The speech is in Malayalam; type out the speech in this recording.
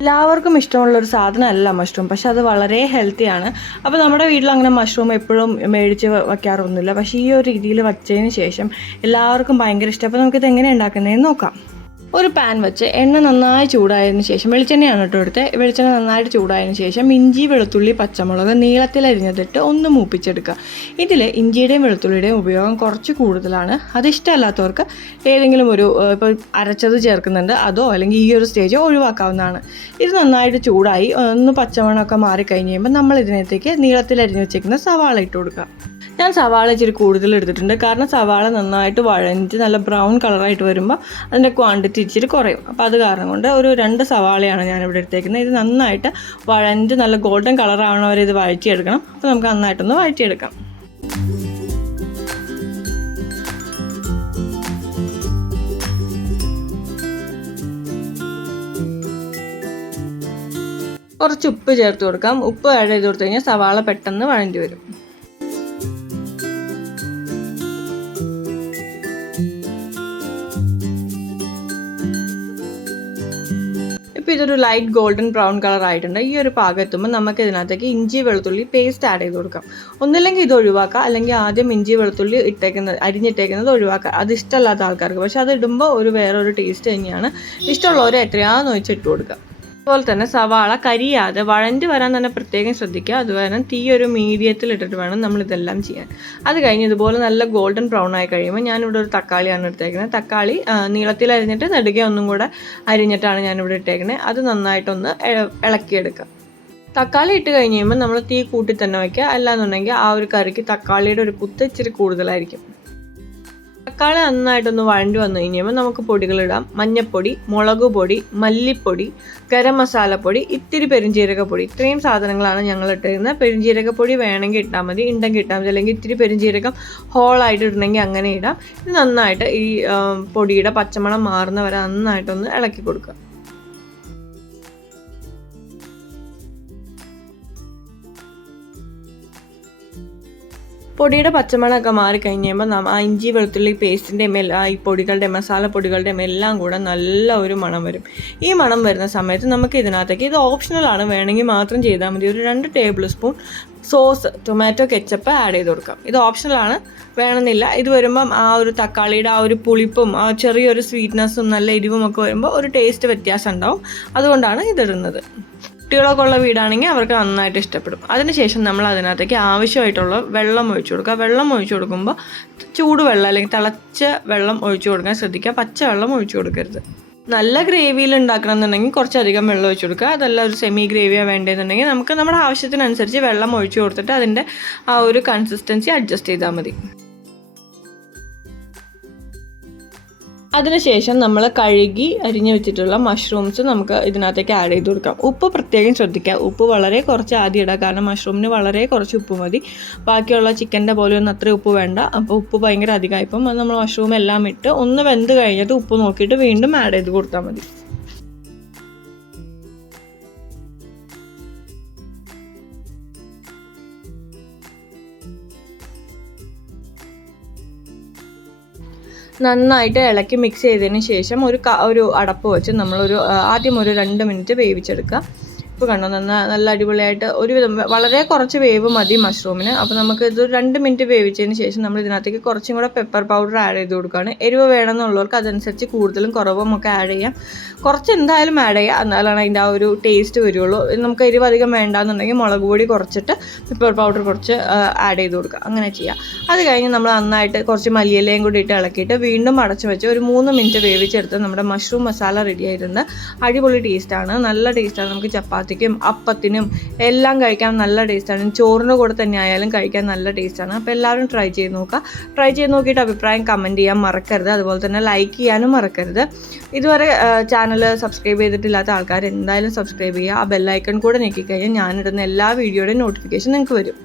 എല്ലാവർക്കും ഇഷ്ടമുള്ളൊരു സാധനമല്ല മഷ്റൂം, പക്ഷെ അത് വളരെ ഹെൽത്തിയാണ്. അപ്പോൾ നമ്മുടെ വീട്ടിൽ അങ്ങനെ മഷ്റൂം എപ്പോഴും മേടിച്ച് വയ്ക്കാറൊന്നുമില്ല. പക്ഷേ ഈ ഒരു രീതിയിൽ വച്ചതിന് ശേഷം എല്ലാവർക്കും ഭയങ്കര ഇഷ്ടം. അപ്പോൾ നമുക്കിത് എങ്ങനെ ഉണ്ടാക്കുന്നതെന്ന് നോക്കാം. ഒരു പാൻ വെച്ച് എണ്ണ നന്നായി ചൂടായതിനു ശേഷം, വെളിച്ചെണ്ണയാണ് കേട്ടോ എടുത്ത്, വെളിച്ചെണ്ണ നന്നായിട്ട് ചൂടായതിനു ശേഷം ഇഞ്ചി, വെളുത്തുള്ളി, പച്ചമുളക് നീളത്തിലരിഞ്ഞതിട്ട് ഒന്ന് മൂപ്പിച്ചെടുക്കുക. ഇതിൽ ഇഞ്ചിയുടെയും വെളുത്തുള്ളിയുടെയും ഉപയോഗം കുറച്ച് കൂടുതലാണ്. അതിഷ്ടമല്ലാത്തവർക്ക് ഏതെങ്കിലും ഒരു ഇപ്പോൾ അരച്ചത് ചേർക്കുന്നുണ്ട് അതോ അല്ലെങ്കിൽ ഈ ഒരു സ്റ്റേജ് ഒഴിവാക്കാവുന്നതാണ്. ഇത് നന്നായിട്ട് ചൂടായി ഒന്ന് പച്ചമണമൊക്കെ മാറിക്കഴിഞ്ഞ് കഴിയുമ്പോൾ നമ്മൾ ഇതിനകത്തേക്ക് നീളത്തിലരിഞ്ഞ് വെച്ചേക്കുന്ന സവാള ഇട്ട് കൊടുക്കുക. ഞാൻ സവാള ഇച്ചിരി കൂടുതൽ എടുത്തിട്ടുണ്ട്, കാരണം സവാള നന്നായിട്ട് വഴഞ്ഞ് നല്ല ബ്രൗൺ കളറായിട്ട് വരുമ്പോൾ അതിൻ്റെ ക്വാണ്ടിറ്റി ഇച്ചിരി കുറയും. അപ്പോൾ അത് കാരണം കൊണ്ട് ഒരു 2 സവാളയാണ് ഞാനിവിടെ എടുത്തേക്കുന്നത്. ഇത് നന്നായിട്ട് വഴഞ്ഞ് നല്ല ഗോൾഡൻ കളറാവണ വരെ ഇത് വഴറ്റിയെടുക്കണം. അപ്പോൾ നമുക്ക് നന്നായിട്ടൊന്ന് വഴറ്റിയെടുക്കാം. കുറച്ച് ഉപ്പ് ചേർത്ത് കൊടുക്കാം. ഉപ്പ് ആഡ് ചെയ്ത് കൊടുത്തു കഴിഞ്ഞാൽ സവാള പെട്ടെന്ന് വഴഞ്ഞു വരും. ഇപ്പോൾ ഇതൊരു ലൈറ്റ് ഗോൾഡൻ ബ്രൗൺ കളർ ആയിട്ടുണ്ട്. ഈ ഒരു പാകം എത്തുമ്പോൾ നമുക്ക് ഇതിനകത്തേക്ക് ഇഞ്ചി വെളുത്തുള്ളി പേസ്റ്റ് ആഡ് ചെയ്ത് കൊടുക്കാം. ഒന്നില്ലെങ്കിൽ ഇത് ഒഴിവാക്കുക, അല്ലെങ്കിൽ ആദ്യം ഇഞ്ചി വെളുത്തുള്ളി അരിഞ്ഞിട്ടേക്കുന്നത് ഒഴിവാക്കുക. അത് ഇഷ്ടമല്ലാത്ത ആൾക്കാർക്ക്, പക്ഷെ അത് ഇടുമ്പോൾ വേറൊരു ടേസ്റ്റ് തന്നെയാണ്. ഇഷ്ടമുള്ളവർ എത്രയാണെന്ന് വെച്ച് ഇട്ട് കൊടുക്കുക. അതുപോലെ തന്നെ സവാള കരിയാതെ വഴഞ്ഞു വരാൻ തന്നെ പ്രത്യേകം ശ്രദ്ധിക്കുക. അതുപോലെ തീ ഒരു മീഡിയത്തിൽ ഇട്ടിട്ട് വേണം നമ്മളിതെല്ലാം ചെയ്യാൻ. അത് കഴിഞ്ഞ് ഇതുപോലെ നല്ല ഗോൾഡൻ ബ്രൗൺ ആയി കഴിയുമ്പോൾ ഞാനിവിടെ ഒരു തക്കാളിയാണ് എടുത്തേക്കുന്നത്. തക്കാളി നീളത്തിൽ അരിഞ്ഞിട്ട് നെടുകെ ഒന്നും കൂടെ അരിഞ്ഞിട്ടാണ് ഞാനിവിടെ ഇട്ടേക്കുന്നത്. അത് നന്നായിട്ടൊന്ന് ഇളക്കിയെടുക്കുക. തക്കാളി ഇട്ട് കഴിഞ്ഞ് കഴിയുമ്പോൾ നമ്മൾ തീ കൂട്ടി തന്നെ വയ്ക്കുക. അല്ലാന്നുണ്ടെങ്കിൽ ആ ഒരു കറിക്ക് തക്കാളിയുടെ ഒരു കുത്ത് ഇച്ചിരി കൂടുതലായിരിക്കും. തക്കാളി നന്നായിട്ടൊന്ന് വഴണ്ടി വന്നു കഴിഞ്ഞപ്പോൾ നമുക്ക് പൊടികളിടാം. മഞ്ഞൾപ്പൊടി, മുളക് പൊടി, മല്ലിപ്പൊടി, ഗരം മസാലപ്പൊടി, ഇത്തിരി പെരുംജീരകപ്പൊടി. ഇത്രയും സാധനങ്ങളാണ് ഞങ്ങൾ ഇട്ടിരുന്നത്. പെരുംജീരകപ്പൊടി വേണമെങ്കിൽ ഇട്ടാൽ മതി, ഉണ്ടെങ്കിൽ ഇട്ടാൽ മതി. അല്ലെങ്കിൽ ഇത്തിരി പെരുംജീരകം ഹോളായിട്ട് ഇടണമെങ്കിൽ അങ്ങനെ ഇടാം. ഇത് നന്നായിട്ട് ഈ പൊടിയുടെ പച്ചമണം മാറുന്ന വരെ നന്നായിട്ടൊന്ന് ഇളക്കി കൊടുക്കുക. പൊടിയുടെ പച്ചമണമൊക്കെ മാറിക്കഴിഞ്ഞ് കഴിയുമ്പോൾ ആ ഇഞ്ചി വെളുത്തുള്ളി പേസ്റ്റിൻ്റെയും ഈ പൊടികളുടെ മസാല പൊടികളുടെയും എല്ലാം കൂടെ നല്ല ഒരു മണം വരും. ഈ മണം വരുന്ന സമയത്ത് നമുക്ക് ഇതിനകത്തേക്ക്, ഇത് ഓപ്ഷണലാണ്, വേണമെങ്കിൽ മാത്രം ചെയ്താൽ മതി, ഒരു 2 table spoon sauce tomato ketchup add ചെയ്ത് കൊടുക്കാം. ഇത് ഓപ്ഷണലാണ്, വേണമെന്നില്ല. ഇത് വരുമ്പം ആ ഒരു തക്കാളിയുടെ ആ ഒരു പുളിപ്പും ആ ചെറിയൊരു സ്വീറ്റ്നെസ്സും നല്ല എരിവും ഒക്കെ വരുമ്പോൾ ഒരു ടേസ്റ്റ് വ്യത്യാസം ഉണ്ടാവും. അതുകൊണ്ടാണ് ഇതിടുന്നത്. കുട്ടികളൊക്കെ ഉള്ള വീടാണെങ്കിൽ അവർക്ക് നന്നായിട്ട് ഇഷ്ടപ്പെടും. അതിനുശേഷം നമ്മൾ അതിനകത്തേക്ക് ആവശ്യമായിട്ടുള്ള വെള്ളം ഒഴിച്ചു കൊടുക്കുക. വെള്ളം ഒഴിച്ചു കൊടുക്കുമ്പോൾ ചൂടുവെള്ളം അല്ലെങ്കിൽ തിളച്ച വെള്ളം ഒഴിച്ചു കൊടുക്കാൻ ശ്രദ്ധിക്കുക. പച്ചവെള്ളം ഒഴിച്ചു കൊടുക്കരുത്. നല്ല ഗ്രേവിയിൽ ഉണ്ടാക്കണം എന്നുണ്ടെങ്കിൽ കുറച്ചധികം വെള്ളം ഒഴിച്ചു കൊടുക്കുക. അതല്ല ഒരു സെമി ഗ്രേവിയാണ് വേണ്ടതെന്നുണ്ടെങ്കിൽ നമുക്ക് നമ്മുടെ ആവശ്യത്തിനനുസരിച്ച് വെള്ളം ഒഴിച്ചു കൊടുത്തിട്ട് അതിൻ്റെ ആ ഒരു കൺസിസ്റ്റൻസി അഡ്ജസ്റ്റ് ചെയ്താൽ മതി. അതിനുശേഷം നമ്മൾ കഴുകി അരിഞ്ഞു വെച്ചിട്ടുള്ള മഷ്റൂംസ് നമുക്ക് ഇതിനകത്തേക്ക് ആഡ് ചെയ്ത് കൊടുക്കാം. ഉപ്പ് പ്രത്യേകം ശ്രദ്ധിക്കുക. ഉപ്പ് വളരെ കുറച്ച് ആദ്യം ഇടുക, കാരണം മഷ്റൂമിന് വളരെ കുറച്ച് ഉപ്പ് മതി. ബാക്കിയുള്ള ചിക്കൻ്റെ പോലെയൊന്നും അത്ര ഉപ്പ് വേണ്ട. അപ്പോൾ ഉപ്പ് ഭയങ്കര അധികമായിപ്പം നമ്മൾ മഷ്റൂം എല്ലാം ഇട്ട് ഒന്ന് വെന്ത് കഴിഞ്ഞിട്ട് ഉപ്പ് നോക്കിയിട്ട് വീണ്ടും ആഡ് ചെയ്ത് കൊടുത്താൽ മതി. നന്നായിട്ട് ഇളക്കി മിക്സ് ചെയ്തതിന് ശേഷം ഒരു അടപ്പ് വെച്ച് നമ്മളൊരു ആദ്യം ഒരു 2 മിനിറ്റ് വേവിച്ചെടുക്കുക. ഇപ്പോൾ കണ്ടോ നല്ല അടിപൊളിയായിട്ട് ഒരുവിധം വളരെ കുറച്ച് വേവ് മതി മഷ്റൂമിന്. അപ്പോൾ നമുക്ക് ഇത് 2 മിനിറ്റ് വേവിച്ചതിന് ശേഷം നമ്മൾ ഇതിനകത്തേക്ക് കുറച്ചും കൂടെ പെപ്പർ പൗഡർ ആഡ് ചെയ്ത് കൊടുക്കുകയാണ്. എരിവ് വേണമെന്നുള്ളവർക്ക് അതനുസരിച്ച് കൂടുതലും കുറവും ഒക്കെ ആഡ് ചെയ്യാം. കുറച്ച് എന്തായാലും ആഡ് ചെയ്യുക, എന്നാലാണ് അതിൻ്റെ ആ ഒരു ടേസ്റ്റ് വരുള്ളൂ. നമുക്ക് എരിവ് അധികം വേണ്ടാന്നുണ്ടെങ്കിൽ മുളക് പൊടി കുറച്ചിട്ട് പെപ്പർ പൗഡർ കുറച്ച് ആഡ് ചെയ്ത് കൊടുക്കുക. അങ്ങനെ ചെയ്യാം. അത് കഴിഞ്ഞ് നമ്മൾ നന്നായിട്ട് കുറച്ച് മല്ലിയിലയും കൂടി ഇട്ട് ഇളക്കിയിട്ട് വീണ്ടും അടച്ച് വെച്ച് ഒരു 3 മിനിറ്റ് വേവിച്ചെടുത്ത് നമ്മുടെ മഷ്റൂം മസാല റെഡി ആയിട്ടുണ്ട്. അടിപൊളി ടേസ്റ്റാണ്, നല്ല ടേസ്റ്റാണ്. നമുക്ക് ചപ്പാത്തിക്കും അപ്പത്തിനും എല്ലാം കഴിക്കാൻ നല്ല ടേസ്റ്റാണ്. ചോറിൻ്റെ കൂടെ തന്നെ ആയാലും കഴിക്കാൻ നല്ല ടേസ്റ്റാണ്. അപ്പോൾ എല്ലാവരും ട്രൈ ചെയ്ത് നോക്കുക. ട്രൈ ചെയ്ത് നോക്കിയിട്ട് അഭിപ്രായം കമൻറ്റ് ചെയ്യാൻ മറക്കരുത്. അതുപോലെ തന്നെ ലൈക്ക് ചെയ്യാനും മറക്കരുത്. ഇതുവരെ ചാനൽ സബ്സ്ക്രൈബ് ചെയ്തിട്ടില്ലാത്ത ആൾക്കാർ എന്തായാലും സബ്സ്ക്രൈബ് ചെയ്യുക. ആ ബെല്ലൈക്കൺ കൂടെ ഞെക്കിക്കഴിഞ്ഞാൽ ഞാനിടുന്ന എല്ലാ വീഡിയോയുടെയും നോട്ടിഫിക്കേഷൻ നിങ്ങൾക്ക് വരും.